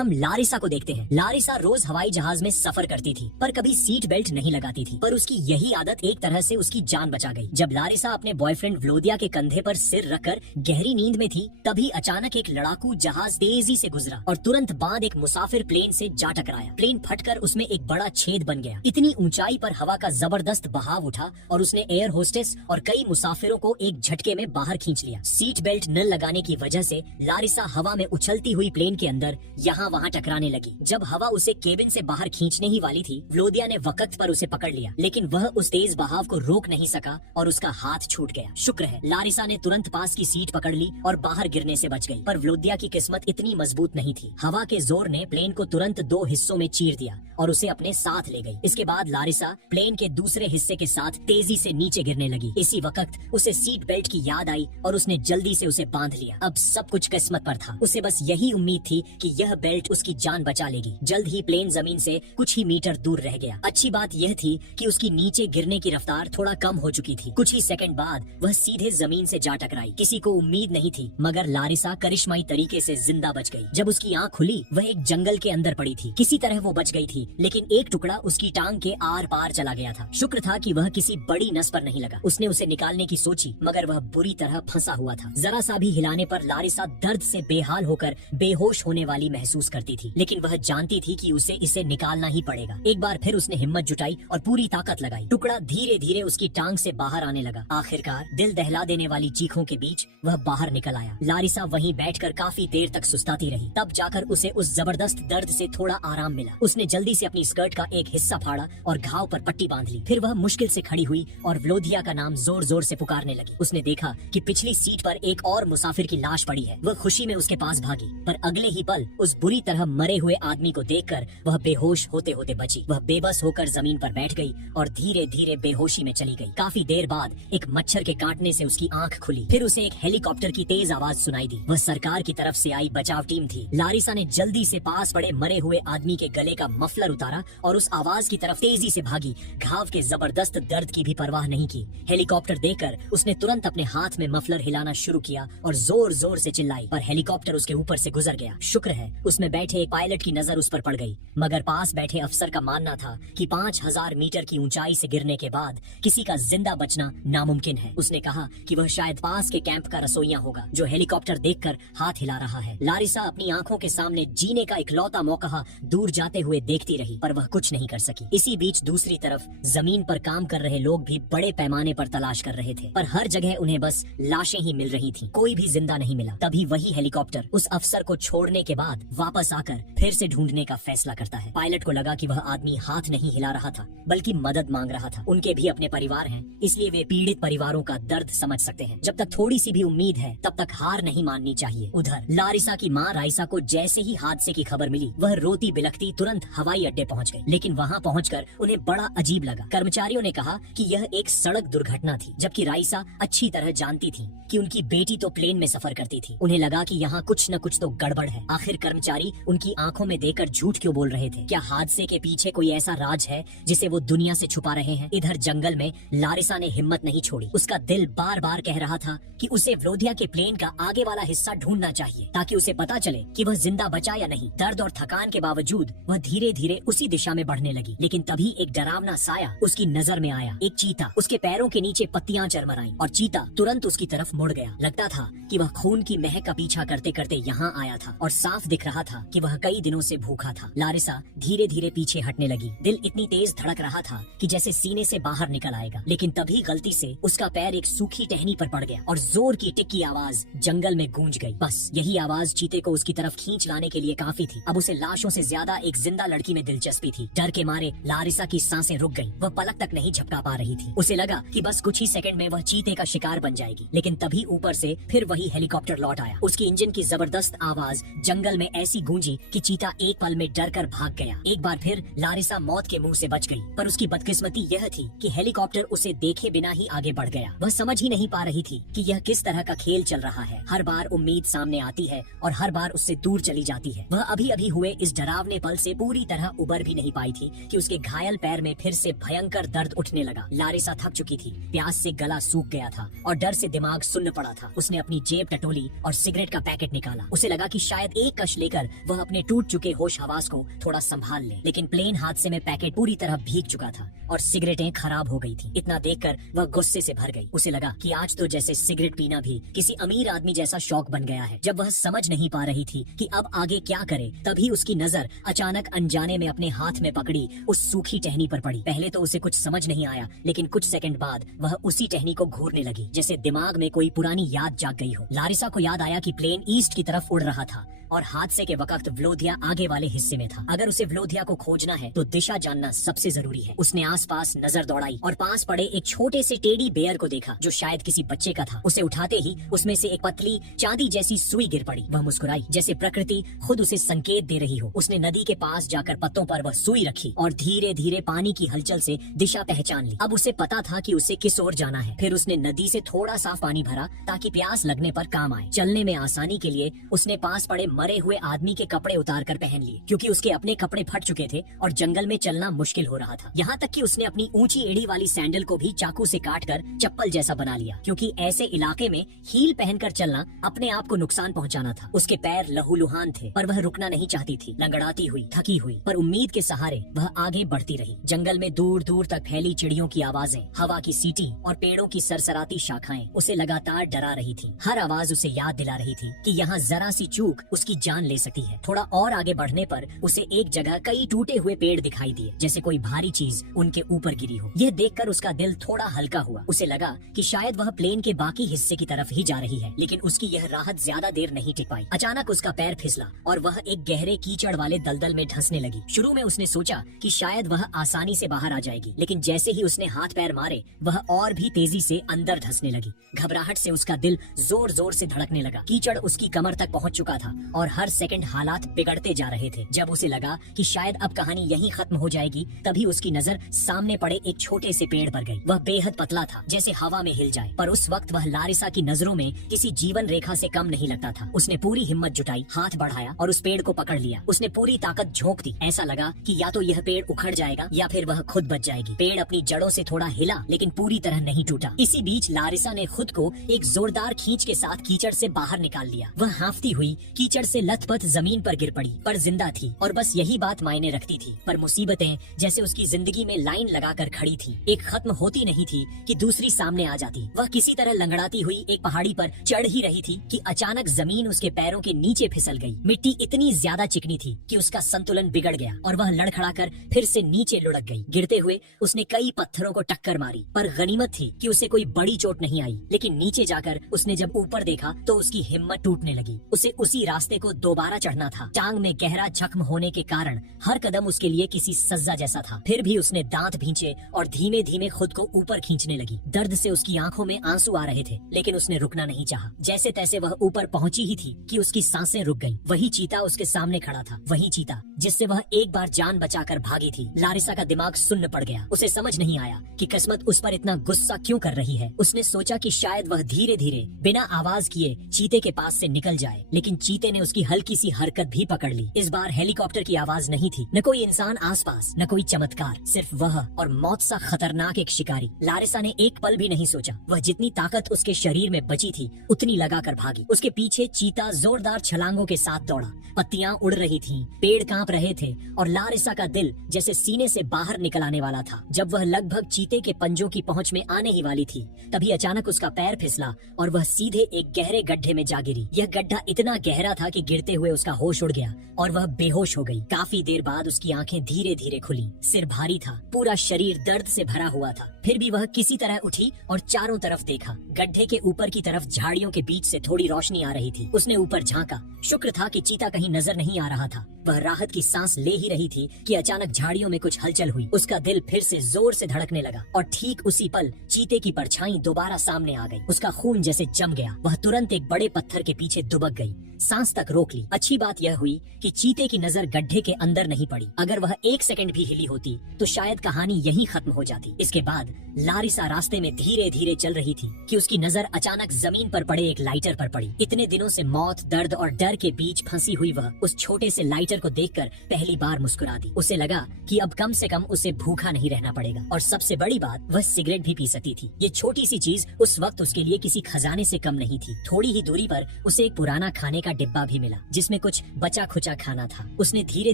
हम लारिसा को देखते हैं। लारिसा रोज हवाई जहाज में सफर करती थी, पर कभी सीट बेल्ट नहीं लगाती थी, पर उसकी यही आदत एक तरह से उसकी जान बचा गई। जब लारिसा अपने बॉयफ्रेंड व्लोदिया के कंधे पर सिर रखकर गहरी नींद में थी, तभी अचानक एक लड़ाकू जहाज तेजी से गुजरा और तुरंत बाद एक मुसाफिर प्लेन से जा टकराया। प्लेन फटकर उसमें एक बड़ा छेद बन गया। इतनी ऊंचाई पर हवा का जबरदस्त बहाव उठा और उसने एयर होस्टेस और कई मुसाफिरों को एक झटके में बाहर खींच लिया। सीट बेल्ट न लगाने की वजह से लारिसा हवा में उछलती हुई प्लेन के अंदर यहाँ वहाँ टकराने लगी। जब हवा उसे केबिन से बाहर खींचने ही वाली थी, व्लोदिया ने वक्त पर उसे पकड़ लिया, लेकिन वह उस तेज बहाव को रोक नहीं सका और उसका हाथ छूट गया। शुक्र है लारिसा ने तुरंत पास की सीट पकड़ ली और बाहर गिरने से बच गई। पर व्लोदिया की किस्मत इतनी मजबूत नहीं थी। हवा के जोर ने प्लेन को तुरंत दो हिस्सों में चीर दिया और उसे अपने साथ ले गई। इसके बाद लारिसा प्लेन के दूसरे हिस्से के साथ तेजी से नीचे गिरने लगी। इसी वक्त उसे सीट बेल्ट की याद आई और उसने जल्दी से उसे बांध लिया। अब सब कुछ किस्मत पर था। उसे बस यही उम्मीद थी कि यह बेल्ट उसकी जान बचा लेगी। जल्द ही प्लेन जमीन से कुछ ही मीटर दूर रह गया। अच्छी बात यह थी कि उसकी नीचे गिरने की रफ्तार थोड़ा कम हो चुकी थी। कुछ ही सेकंड बाद वह सीधे जमीन से जा टकराई। किसी को उम्मीद नहीं थी, मगर लारिसा करिश्माई तरीके से जिंदा बच गई। जब उसकी आंख खुली, वह एक जंगल के अंदर पड़ी थी। किसी तरह वो बच गई थी, लेकिन एक टुकड़ा उसकी टांग के आर पार चला गया था। शुक्र था कि वह किसी बड़ी नस पर नहीं लगा। उसने उसे निकालने की सोची, मगर वह बुरी तरह फंसा हुआ था। जरा सा भी हिलाने पर लारिसा दर्द से बेहाल होकर बेहोश होने वाली महसूस करती थी, लेकिन वह जानती थी कि उसे इसे निकालना ही पड़ेगा। एक बार फिर उसने हिम्मत जुटाई और पूरी ताकत लगाई। टुकड़ा धीरे धीरे उसकी टांग से बाहर आने लगा। आखिरकार दिल दहला देने वाली चीखों के बीच वह बाहर निकल आया। लारिसा वहीं बैठकर काफी देर तक सुस्ताती रही। तब जाकर उसे उस जबरदस्त दर्द से थोड़ा आराम मिला। उसने जल्दी से अपनी स्कर्ट का एक हिस्सा फाड़ा और घाव पर पट्टी बांध ली। फिर वह मुश्किल से खड़ी हुई और व्लोदिया का नाम जोर जोर से पुकारने लगी। उसने देखा कि पिछली सीट पर एक और मुसाफिर की लाश पड़ी है। वह खुशी में उसके पास भागी, पर अगले ही पल उस बुरी तरह मरे हुए आदमी को देखकर वह बेहोश होते होते बची। वह बेबस होकर जमीन पर बैठ गई और धीरे धीरे बेहोशी में चली गई। काफी देर बाद एक मच्छर के काटने से उसकी आंख खुली। फिर उसे एक हेलीकॉप्टर की तेज आवाज सुनाई दी। वह सरकार की तरफ से आई बचाव टीम थी। लारिसा ने जल्दी से पास पड़े मरे हुए आदमी के गले का मफलर उतारा और उस आवाज की तरफ तेजी से भागी। घाव के जबरदस्त दर्द की भी परवाह नहीं की। हेलीकॉप्टर देखकर उसने तुरंत अपने हाथ में मफलर हिलाना शुरू किया और जोर जोर से चिल्लाई, पर हेलीकॉप्टर उसके ऊपर से गुजर गया। शुक्र है उसमें बैठे एक पायलट की नजर उस पर पड़ गई, मगर पास बैठे अफसर का मानना था कि 5000 मीटर की ऊंचाई से गिरने के बाद किसी का जिंदा बचना नामुमकिन है। उसने कहा कि वह शायद पास के कैंप का रसोइया होगा, जो हेलीकॉप्टर देखकर हाथ हिला रहा है। लारिसा अपनी आंखों के सामने जीने का इकलौता मौका दूर जाते हुए देखती रही, पर वह कुछ नहीं कर सकी। इसी बीच दूसरी तरफ जमीन पर काम कर रहे लोग भी बड़े पैमाने पर तलाश कर रहे थे, पर हर जगह उन्हें बस लाशें ही मिल रही थीं। कोई भी जिंदा नहीं मिला। तभी वही हेलीकॉप्टर उस अफसर को छोड़ने के बाद वापस आकर फिर से ढूंढने का फैसला करता है। पायलट को लगा कि वह आदमी हाथ नहीं हिला रहा था, बल्कि मदद मांग रहा था। उनके भी अपने परिवार हैं, इसलिए वे पीड़ित परिवारों का दर्द समझ सकते हैं। जब तक थोड़ी सी भी उम्मीद है, तब तक हार नहीं माननी चाहिए। उधर लारिसा की माँ राइसा को जैसे ही हादसे की खबर मिली, वह रोती बिलखती तुरंत हवाई अड्डे पहुंच गई। लेकिन वहां पहुंचकर उन्हें बड़ा अजीब लगा। कर्मचारियों ने कहा कि यह एक सड़क दुर्घटना थी, जबकि राइसा अच्छी तरह जानती थी कि उनकी बेटी तो प्लेन में सफर करती थी। उन्हें लगा कि यहाँ कुछ न कुछ तो गड़बड़ है। आखिर कर्मचारी उनकी आंखों में देखकर झूठ क्यों बोल रहे थे? क्या हादसे के पीछे कोई ऐसा राज है जिसे वो दुनिया से छुपा रहे हैं? इधर जंगल में लारिसा ने हिम्मत नहीं छोड़ी। उसका दिल बार बार कह रहा था कि उसे व्लोदिया के प्लेन का आगे वाला हिस्सा ढूंढना चाहिए, ताकि उसे पता चले कि वह जिंदा बचा या नहीं। दर्द और थकान के बावजूद वह धीरे धीरे उसी दिशा में बढ़ने लगी। लेकिन तभी एक डरावना साया उसकी नजर में आया। एक चीता। उसके पैरों के नीचे पत्तियां चरमराईं और चीता तुरंत उसकी तरफ मुड़ गया। लगता था कि वह खून की महक का पीछा करते करते यहाँ आया था और साफ दिख रहा था कि वह कई दिनों से भूखा था। लारिसा धीरे धीरे पीछे हटने लगी। दिल इतनी तेज धड़क रहा था कि जैसे सीने से बाहर निकल आएगा। लेकिन तभी गलती से उसका पैर एक सूखी टहनी पर पड़ गया और जोर की टिक्की आवाज जंगल में गूंज गई। बस यही आवाज चीते को उसकी तरफ खींच लाने के लिए काफी थी। अब उसे लाशों से ज्यादा एक जिंदा लड़की में दिलचस्पी थी। डर के मारे लारिसा की सांसें रुक गईं। वह पलक तक नहीं झपका पा रही थी। उसे लगा कि बस कुछ ही सेकंड में वह चीते का शिकार बन जाएगी। लेकिन तभी ऊपर से फिर वही हेलीकॉप्टर लौट आया। उसकी इंजन की जबरदस्त आवाज जंगल में ऐसी गूंजी कि चीता एक पल में डर कर भाग गया। एक बार फिर लारिसा मौत के मुंह से बच गई, पर उसकी बदकिस्मती यह थी कि हेलीकॉप्टर उसे देखे बिना ही आगे बढ़ गया। वह समझ ही नहीं पा रही थी कि यह किस तरह का खेल चल रहा है। हर बार उम्मीद सामने आती है और हर बार उससे दूर चली जाती है। वह अभी अभी हुए इस डरावने पल से पूरी तरह उबर भी नहीं पाई थी कि उसके घायल पैर में फिर से भयंकर दर्द उठने लगा। लारिसा थक चुकी थी, प्यास से गला सूख गया था और डर से दिमाग सुन्न पड़ा था। उसने अपनी जेब टटोली और सिगरेट का पैकेट निकाला। उसे लगा कि शायद एक कश लेकर वह अपने टूट चुके होश हवास को थोड़ा संभाल ले, लेकिन प्लेन हादसे में पैकेट पूरी तरह भीग चुका था और सिगरेटें खराब हो गई थी। इतना देखकर वह गुस्से से भर गई। उसे लगा कि आज तो जैसे सिगरेट पीना भी किसी अमीर आदमी जैसा शौक बन गया है। जब वह समझ नहीं पा रही थी कि अब आगे क्या करे, तभी उसकी नजर अचानक अनजाने में अपने हाथ में पकड़ी उस सूखी टहनी पर पड़ी। पहले तो उसे कुछ समझ नहीं आया, लेकिन कुछ सेकंड बाद वह उसी टहनी को घूरने लगी, जैसे दिमाग में कोई पुरानी याद जाग गई हो। लारिसा को याद आया कि प्लेन ईस्ट की तरफ उड़ रहा था और हादसे के वक्त व्लोदिया आगे वाले हिस्से में था। अगर उसे व्लोदिया को खोजना है तो दिशा जानना सबसे जरूरी है। उसने आसपास नजर दौड़ाई और पास पड़े एक छोटे से टेडी बेयर को देखा जो शायद किसी बच्चे का था। उसे उठाते ही उसमें से एक पतली चांदी जैसी सुई गिर पड़ी। वह मुस्कुराई जैसे प्रकृति खुद उसे संकेत दे रही हो। उसने नदी के पास जाकर पत्तों पर वह सुई रखी और धीरे धीरे पानी की हलचल से दिशा पहचान ली। अब उसे पता था कि उसे किस ओर जाना है। फिर उसने नदी से थोड़ा साफ पानी भरा ताकि प्यास लगने पर काम आए। चलने में आसानी के लिए उसने पास पड़े मरे हुए आदमी के कपड़े उतार कर पहन लिए, क्योंकि उसके अपने कपड़े फट चुके थे और जंगल में चलना मुश्किल हो रहा था। यहाँ तक कि उसने अपनी ऊंची एड़ी वाली सैंडल को भी चाकू से काटकर चप्पल जैसा बना लिया, क्योंकि ऐसे इलाके में हील पहनकर चलना अपने आप को नुकसान पहुंचाना था। उसके पैर लहूलुहान थे पर वह रुकना नहीं चाहती थी। लंगड़ाती हुई, थकी हुई, पर उम्मीद के सहारे वह आगे बढ़ती रही। जंगल में दूर दूर तक फैली चिड़ियों की आवाजें, हवा की सीटी और पेड़ों की सरसराती शाखाएं उसे लगातार डरा रही थी। हर आवाज उसे याद दिला रही थी कि यहाँ जरा सी चूक उसकी जान ले सकती है। थोड़ा और आगे बढ़ने पर उसे एक जगह कई टूटे हुए पेड़ दिखाई दिए, जैसे कोई भारी चीज उनके ऊपर गिरी हो। यह देखकर उसका दिल थोड़ा हल्का हुआ। उसे लगा कि शायद वह प्लेन के बाकी हिस्से की तरफ ही जा रही है, लेकिन उसकी यह राहत ज्यादा देर नहीं टिक पाई। अचानक उसका पैर फिसला और वह एक गहरे कीचड़ वाले दलदल में धंसने लगी। शुरू में उसने सोचा कि शायद वह आसानी से बाहर आ जाएगी, लेकिन जैसे ही उसने हाथ पैर मारे वह और भी तेजी से अंदर धंसने लगी। घबराहट से उसका दिल जोर जोर से धड़कने लगा। कीचड़ उसकी कमर तक पहुंच चुका था और हर सेकंड हालात बिगड़ते जा रहे थे। जब उसे लगा कि शायद अब कहानी यहीं खत्म हो जाएगी, तभी उसकी नजर सामने पड़े एक छोटे से पेड़ पर गई। वह बेहद पतला था, जैसे हवा में हिल जाए, पर उस वक्त वह लारिसा की नजरों में किसी जीवन रेखा से कम नहीं लगता था। उसने पूरी हिम्मत जुटाई, हाथ बढ़ाया और उस पेड़ को पकड़ लिया। उसने पूरी ताकत झोंक दी। ऐसा लगा कि या तो यह पेड़ उखड़ जाएगा या फिर वह खुद बच जाएगी। पेड़ अपनी जड़ों से थोड़ा हिला, लेकिन पूरी तरह नहीं टूटा। इसी बीच लारिसा ने खुद को एक जोरदार खींच के साथ कीचड़ से बाहर निकाल लिया। वह हांफती हुई कीचड़ से लथपथ जमीन पर गिर पड़ी, पर जिंदा थी और बस यही बात मायने रखती थी। पर मुसीबतें जैसे उसकी जिंदगी में लाइन लगाकर खड़ी थी। एक खत्म होती नहीं थी कि दूसरी सामने आ जाती। वह किसी तरह लंगड़ाती हुई एक पहाड़ी पर चढ़ ही रही थी कि अचानक जमीन उसके पैरों के नीचे फिसल गई। मिट्टी इतनी ज्यादा चिकनी थी कि उसका संतुलन बिगड़ गया और वह लड़खड़ाकर फिर से नीचे लुढ़क गई। गिरते हुए उसने कई पत्थरों को टक्कर मारी, पर गनीमत थी कि उसे कोई बड़ी चोट नहीं आई। लेकिन नीचे जाकर उसने जब ऊपर देखा तो उसकी हिम्मत टूटने लगी। उसे उसी रास्ते को दोबारा चढ़ना था। टांग में गहरा जख्म होने के कारण हर कदम उसके लिए किसी सजा जैसा था। फिर भी उसने दांत भींचे और धीमे धीमे खुद को ऊपर खींचने लगी। दर्द से उसकी आंखों में आंसू आ रहे थे, लेकिन उसने रुकना नहीं चाहा। जैसे तैसे वह ऊपर पहुंची ही थी कि उसकी सांसें रुक गईं। वही चीता उसके सामने खड़ा था, वही चीता जिससे वह एक बार जान बचाकर भागी थी। लारिसा का दिमाग सुन्न पड़ गया। उसे समझ नहीं आया कि किस्मत उस पर इतना गुस्सा क्यों कर रही है। उसने सोचा कि शायद वह धीरे धीरे बिना आवाज किए चीते के पास से निकल जाए, लेकिन चीते ने उसकी हल्की सी हरकत भी पकड़ ली। इस बार हेलीकॉप्टर की आवाज नहीं थी, न कोई इंसान आसपास, न कोई चमत्कार, सिर्फ वह और मौत सा खतरनाक एक शिकारी। लारिसा ने एक पल भी नहीं सोचा। वह जितनी ताकत उसके शरीर में बची थी उतनी लगाकर भागी। उसके पीछे चीता जोरदार छलांगों के साथ दौड़ा। पत्तियां उड़ रही थीं, पेड़ कांप रहे थे और लारिसा का दिल जैसे सीने से बाहर निकल आने वाला था। जब वह लगभग चीते के पंजों की पहुंच में आने ही वाली थी, तभी अचानक उसका पैर फिसला और वह सीधे एक गहरे गड्ढे में जा गिरी। यह गड्ढा इतना गहरा था कि गिरते हुए उसका होश उड़ गया और वह बेहोश हो गई। काफी देर बाद उसकी आंखें धीरे धीरे खुली। सिर भारी था, पूरा शरीर दर्द से भरा हुआ था। फिर भी वह किसी तरह उठी और चारों तरफ देखा। गड्ढे के ऊपर की तरफ झाड़ियों के बीच से थोड़ी रोशनी आ रही थी। उसने ऊपर झांका। शुक्र था कि चीता कहीं नजर नहीं आ रहा था। वह राहत की सांस ले ही रही थी कि अचानक झाड़ियों में कुछ हलचल हुई। उसका दिल फिर से जोर से धड़कने लगा और ठीक उसी पल चीते की परछाई दोबारा सामने आ गई। उसका खून जैसे जम गया। वह तुरंत एक बड़े पत्थर के पीछे दुबक गई, सांस तक रोक ली। अच्छी बात यह हुई कि चीते की नजर गड्ढे के अंदर नहीं पड़ी। अगर वह एक सेकंड भी हिली होती तो शायद कहानी यहीं खत्म हो जाती। इसके बाद लारिसा रास्ते में धीरे धीरे चल रही थी कि उसकी नजर अचानक जमीन पर पड़े एक लाइटर पर पड़ी। इतने दिनों से मौत, दर्द और डर के बीच फंसी हुई वह उस छोटे से लाइटर को देखकर पहली बार मुस्कुरा दी। उसे लगा कि अब कम से कम उसे भूखा नहीं रहना पड़ेगा और सबसे बड़ी बात, वह सिगरेट भी पी सकती थी। ये छोटी सी चीज उस वक्त उसके लिए किसी खजाने से कम नहीं थी। थोड़ी ही दूरी पर उसे एक पुराना खाने का डिब्बा भी मिला जिसमें कुछ बचा खुचा खाना था। उसने धीरे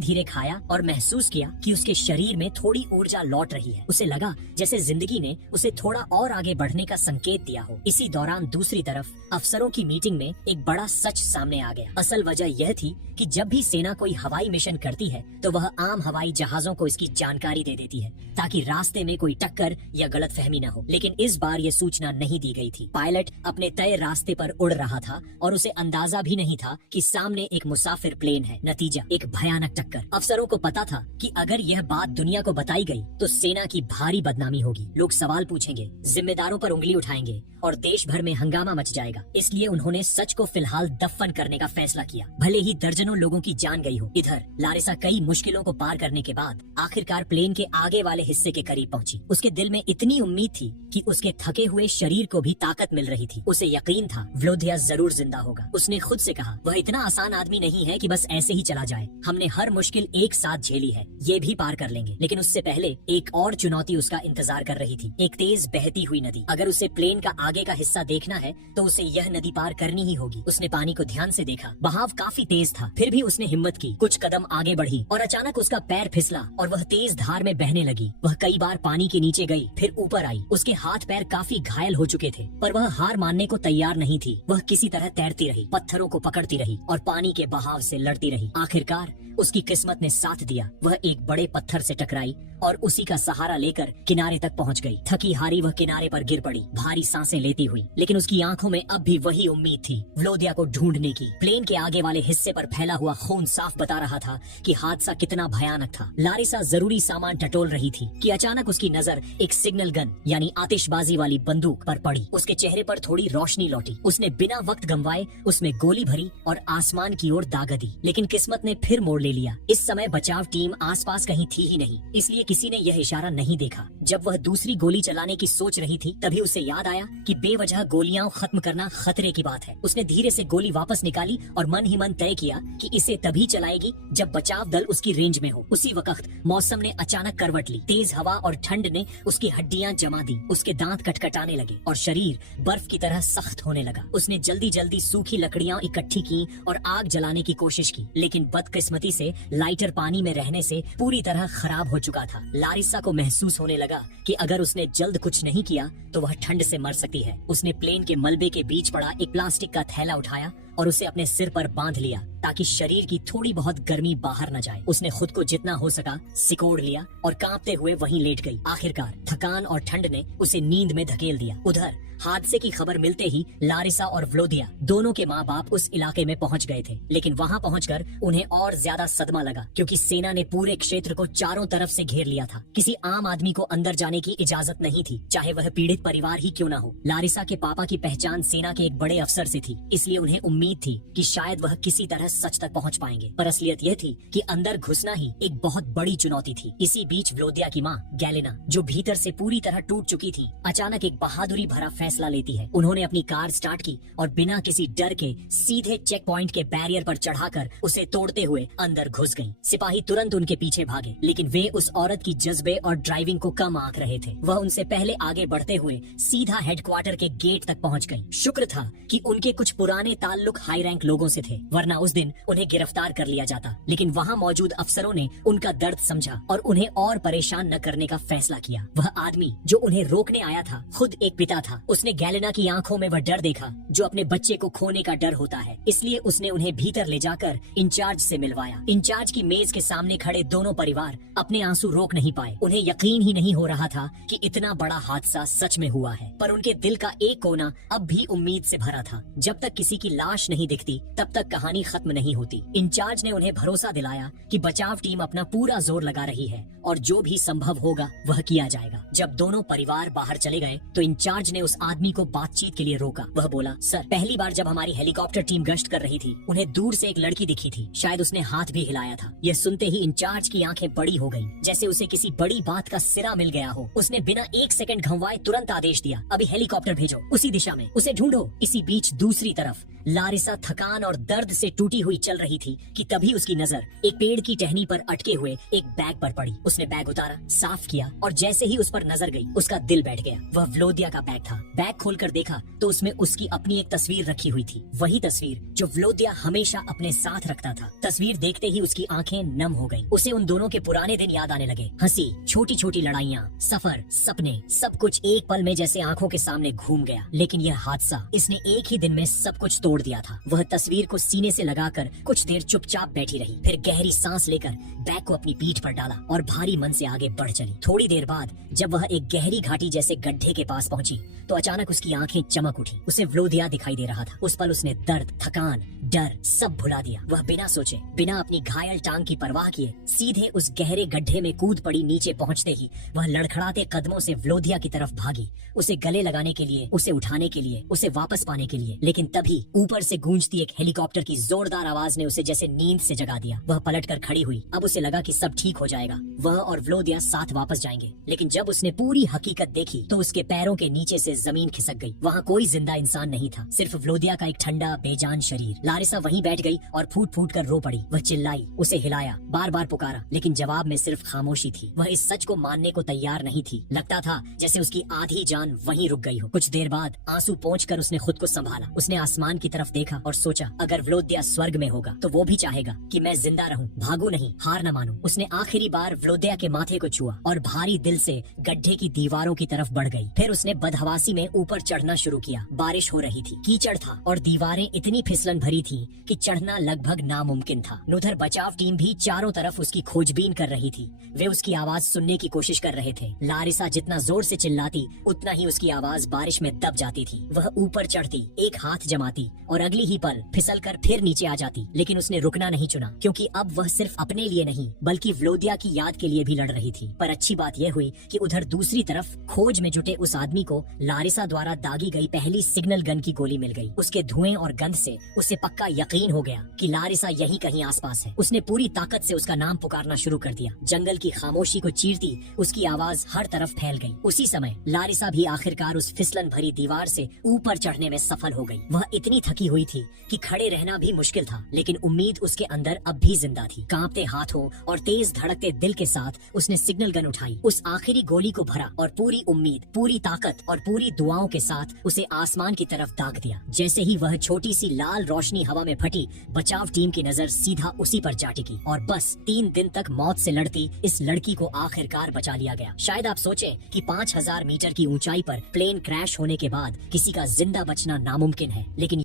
धीरे खाया और महसूस किया कि उसके शरीर में थोड़ी ऊर्जा लौट रही है। उसे लगा जैसे जिंदगी ने उसे थोड़ा और आगे बढ़ने का संकेत दिया हो। इसी दौरान दूसरी तरफ अफसरों की मीटिंग में एक बड़ा सच सामने आ गया। असल वजह यह थी कि जब भी सेना कोई हवाई मिशन करती है तो वह आम हवाई जहाजों को इसकी जानकारी दे देती है ताकि रास्ते में कोई टक्कर या गलतफहमी न हो। लेकिन इस बार ये सूचना नहीं दी गई थी। पायलट अपने तय रास्ते पर उड़ रहा था और उसे अंदाजा भी नहीं था कि सामने एक मुसाफिर प्लेन है। नतीजा एक भयानक टक्कर। अफसरों को पता था कि अगर यह बात दुनिया को बताई गई तो सेना की भारी बदनामी होगी। लोग सवाल पूछेंगे, जिम्मेदारों पर उंगली उठाएंगे और देश भर में हंगामा मच जाएगा। इसलिए उन्होंने सच को फिलहाल दफन करने का फैसला किया, भले ही दर्जनों लोगों की जान गई हो। इधर लारिसा कई मुश्किलों को पार करने के बाद आखिरकार प्लेन के आगे वाले हिस्से के करीब पहुंची। उसके दिल में इतनी उम्मीद थी कि उसके थके हुए शरीर को भी ताकत मिल रही थी। उसे यकीन था व्लोदिया जरूर जिंदा होगा। उसने खुद से कहा, वह इतना आसान आदमी नहीं है कि बस ऐसे ही चला जाए। हमने हर मुश्किल एक साथ झेली है, ये भी पार कर लेंगे। लेकिन उससे पहले एक और चुनौती उसका इंतजार कर रही थी, एक तेज बहती हुई नदी। अगर उसे प्लेन का आगे का हिस्सा देखना है तो उसे यह नदी पार करनी ही होगी। उसने पानी को ध्यान से देखा। बहाव काफी तेज था, फिर भी उसने हिम्मत की, कुछ कदम आगे बढ़ी और अचानक उसका पैर फिसला और वह तेज धार में बहने लगी। वह कई बार पानी के नीचे गई, फिर ऊपर आई। उसके हाथ पैर काफी घायल हो चुके थे, पर वह हार मानने को तैयार नहीं थी। वह किसी तरह तैरती रही, पत्थरों को पकड़ती रही और पानी के बहाव से लड़ती रही। आखिरकार उसकी किस्मत ने साथ दिया। वह एक बड़े पत्थर से टकराई और उसी का सहारा लेकर किनारे तक पहुंच गई। थकी हारी वह किनारे पर गिर पड़ी, भारी सांसें लेती हुई। लेकिन उसकी आंखों में अब भी वही उम्मीद थी, व्लोदिया को ढूंढने की। प्लेन के आगे वाले हिस्से पर फैला हुआ खून साफ बता रहा था कि हादसा कितना भयानक था। लारिसा जरूरी सामान टटोल रही थी कि अचानक उसकी नजर एक सिग्नल गन यानी आतिशबाजी वाली बंदूक पर पड़ी। उसके चेहरे पर थोड़ी रोशनी लौटी। उसने बिना वक्त गंवाए उसमें गोली भरी और आसमान की ओर दागा दी। लेकिन किस्मत ने फिर मोड़ ले लिया। इस समय बचाव टीम आसपास कहीं थी ही नहीं, इसलिए किसी ने यह इशारा नहीं देखा। जब वह दूसरी गोली चलाने की सोच रही थी तभी उसे याद आया कि बेवजह गोलियां खत्म करना खतरे की बात है। उसने धीरे से गोली वापस निकाली और मन ही मन तय किया कि इसे तभी चलाएगी जब बचाव दल उसकी रेंज में हो। उसी वक्त मौसम ने अचानक करवट ली। तेज हवा और ठंड ने उसकी हड्डियां जमा दी। उसके दांत कटकटाने लगे और शरीर बर्फ की तरह सख्त होने लगा। उसने जल्दी जल्दी सूखी लकड़ियां इकट्ठी की और आग जलाने की कोशिश की, लेकिन बदकिस्मती से लाइटर पानी में रहने से पूरी तरह खराब हो चुका था। लारिसा को महसूस होने लगा कि अगर उसने जल्द कुछ नहीं किया तो वह ठंड से मर सकती है। उसने प्लेन के मलबे के बीच पड़ा एक प्लास्टिक का थैला उठाया और उसे अपने सिर पर बांध लिया ताकि शरीर की थोड़ी बहुत गर्मी बाहर न जाए। उसने खुद को जितना हो सका सिकोड़ लिया और कांपते हुए वहीं लेट गई। आखिरकार थकान और ठंड ने उसे नींद में धकेल दिया। उधर हादसे की खबर मिलते ही लारिसा और व्लोदिया दोनों के माँ बाप उस इलाके में पहुंच गए थे। लेकिन वहां पहुंचकर उन्हें और ज्यादा सदमा लगा क्योंकि सेना ने पूरे क्षेत्र को चारों तरफ से घेर लिया था। किसी आम आदमी को अंदर जाने की इजाजत नहीं थी, चाहे वह पीड़ित परिवार ही क्यों न हो। लारिसा के पापा की पहचान सेना के एक बड़े अफसर से थी, इसलिए उन्हें उम्मीद थी कि शायद वह किसी तरह सच तक पहुंच पाएंगे। पर असलियत यह थी कि अंदर घुसना ही एक बहुत बड़ी चुनौती थी। इसी बीच व्लोदिया की माँ गैलेना, जो भीतर से पूरी तरह टूट चुकी थी, अचानक एक बहादुरी भरा फैसला लेती है। उन्होंने अपनी कार स्टार्ट की और बिना किसी डर के सीधे चेक पॉइंट के बैरियर पर चढ़ाकर उसे तोड़ते हुए अंदर घुस गईं। सिपाही तुरंत उनके पीछे भागे, लेकिन वे उस औरत की जज्बे और ड्राइविंग को कम आंक रहे थे। वह उनसे पहले आगे बढ़ते हुए सीधा हेडक्वार्टर के गेट तक पहुंच गई। शुक्र था कि उनके कुछ पुराने ताल्लुक हाई रैंक लोगों से थे, वरना उस दिन उन्हें गिरफ्तार कर लिया जाता। लेकिन वहाँ मौजूद अफसरों ने उनका दर्द समझा और उन्हें और परेशान न करने का फैसला किया। वह आदमी जो उन्हें रोकने आया था खुद एक पिता था। उसने गैलेना की आंखों में वह डर देखा जो अपने बच्चे को खोने का डर होता है, इसलिए उसने उन्हें भीतर ले जाकर इंचार्ज से मिलवाया। इंचार्ज की मेज के सामने खड़े दोनों परिवार अपने आंसू रोक नहीं पाए। उन्हें यकीन ही नहीं हो रहा था कि इतना बड़ा हादसा सच में हुआ है, पर उनके दिल का एक कोना अब भी उम्मीद से भरा था। जब तक किसी की लाश नहीं दिखती तब तक कहानी खत्म नहीं होती। इंचार्ज ने उन्हें भरोसा दिलाया कि बचाव टीम अपना पूरा जोर लगा रही है और जो भी संभव होगा वह किया जाएगा। जब दोनों परिवार बाहर चले गए तो इंचार्ज ने उस आदमी को बातचीत के लिए रोका। वह बोला, सर, पहली बार जब हमारी हेलीकॉप्टर टीम गश्त कर रही थी उन्हें दूर से एक लड़की दिखी थी, शायद उसने हाथ भी हिलाया था। यह सुनते ही इंचार्ज की आंखें बड़ी हो गईं, जैसे उसे किसी बड़ी बात का सिरा मिल गया हो। उसने बिना एक सेकंड घंवाए तुरंत आदेश दिया, अभी हेलीकॉप्टर भेजो, उसी दिशा में, उसे ढूंढो। इसी बीच दूसरी तरफ लारिसा थकान और दर्द से टूटी टूटी हुई चल रही थी कि तभी उसकी नजर एक पेड़ की टहनी पर अटके हुए एक बैग पर पड़ी। उसने बैग उतारा, साफ किया और जैसे ही उस पर नजर गई उसका दिल बैठ गया। वह व्लोदिया का बैग था। बैग खोलकर देखा तो उसमें उसकी अपनी एक तस्वीर रखी हुई थी, वही तस्वीर जो व्लोदिया हमेशा अपने साथ रखता था। तस्वीर देखते ही उसकी आंखें नम हो गईं। उसे उन दोनों के पुराने दिन याद आने लगे। हंसी, छोटी छोटी लड़ाइयाँ, सफर, सपने, सब कुछ एक पल में जैसे आंखों के सामने घूम गया। लेकिन यह हादसा, इसने एक ही दिन में सब कुछ तोड़ दिया था। वह तस्वीर को सीने से लगाकर कुछ देर चुपचाप बैठी रही, फिर गहरी सांस लेकर बैग को अपनी पीठ पर डाला और भारी मन से आगे बढ़ चली। थोड़ी देर बाद जब वह एक गहरी घाटी जैसे गड्ढे के पास पहुंची तो अचानक उसकी आंखें चमक उठी। उसे व्लोदिया दिखाई दे रहा था। उस पल उसने दर्द, थकान, डर सब भुला दिया। वह बिना सोचे, बिना अपनी घायल टांग की परवाह किए सीधे उस गहरे गड्ढे में कूद पड़ी। नीचे पहुंचते ही वह लड़खड़ाते कदमों से व्लोदिया की तरफ भागी, उसे गले लगाने के लिए, उसे उठाने के लिए, उसे वापस पाने के लिए। लेकिन तभी ऊपर से गूंजती एक हेलीकॉप्टर की जोरदार आवाज ने उसे जैसे नींद से जगा दिया। वह पलटकर खड़ी हुई। अब उसे लगा कि सब ठीक हो जाएगा, वह और व्लोदिया साथ वापस जाएंगे। लेकिन जब उसने पूरी हकीकत देखी तो उसके पैरों के नीचे से जमीन खिसक गई। वहाँ कोई जिंदा इंसान नहीं था, सिर्फ व्लोदिया का एक ठंडा बेजान शरीर। लारिसा वहीं बैठ गई और फूट फूट कर रो पड़ी। वह चिल्लाई, उसे हिलाया, बार बार पुकारा, लेकिन जवाब में सिर्फ खामोशी थी। वह इस सच को मानने को तैयार नहीं थी। लगता था जैसे उसकी आधी जान वहीं रुक गई हो। कुछ देर बाद आंसू पोंछकर उसने खुद को संभाला। उसने आसमान की तरफ देखा और सोचा, अगर व्लोदिया स्वर्ग में होगा तो वो भी चाहेगा कि मैं जिंदा रहूं, भागू नहीं, हार न मानूं। उसने आखिरी बार व्लोदिया के माथे को छुआ और भारी दिल से गड्ढे की दीवारों की तरफ बढ़ गई। फिर उसने बदहवासी में ऊपर चढ़ना शुरू किया। बारिश हो रही थी, कीचड़ था और दीवारें इतनी फिसलन भरी थी कि चढ़ना लगभग नामुमकिन था। उधर बचाव टीम भी चारों तरफ उसकी खोजबीन कर रही थी। वे उसकी आवाज सुनने की कोशिश कर रहे थे। लारिसा जितना जोर से चिल्लाती उतना ही उसकी आवाज बारिश में दब जाती थी। वह ऊपर चढ़ती, एक हाथ जमाती और अगली ही पल फिसल कर फिर नीचे आ जाती। लेकिन उसने रुकना नहीं चुना, क्योंकि अब वह सिर्फ अपने लिए नहीं बल्कि व्लोदिया की याद के लिए भी लड़ रही थी। पर अच्छी बात यह हुई कि उधर दूसरी तरफ खोज में जुटे उस आदमी को लारिसा द्वारा दागी गई पहली सिग्नल गन की गोली मिल गई। उसके धुएं और गंध से उसे पक्का यकीन हो गया कि लारिसा यहीं कहीं आसपास है। उसने पूरी ताकत से उसका नाम पुकारना शुरू कर दिया। जंगल की खामोशी को चीरती उसकी आवाज हर तरफ फैल गई। उसी समय लारिसा भी आखिरकार उस फिसलन भरी दीवार से ऊपर चढ़ने में सफल हो गई। वह इतनी थकी हुई थी कि खड़े रहना भी मुश्किल था, लेकिन उम्मीद उसके अंदर अब भी जिंदा थी। कांपते हाथों और तेज धड़कते दिल के साथ उसने सिग्नल गन उठाई, उस आखिरी गोली को भरा और पूरी उम्मीद, पूरी ताकत और पूरी दुआओं के साथ उसे आसमान की तरफ दाग दिया। जैसे ही वह छोटी सी लाल रोशनी हवा में फटी, बचाव टीम की नजर सीधा उसी पर जा टिकी और बस 3 दिन तक मौत से लड़ती इस लड़की को आखिरकार बचा लिया गया। शायद आप सोचें कि 5000 मीटर की ऊंचाई पर प्लेन क्रैश होने के बाद किसी का जिंदा बचना नामुमकिन है, लेकिन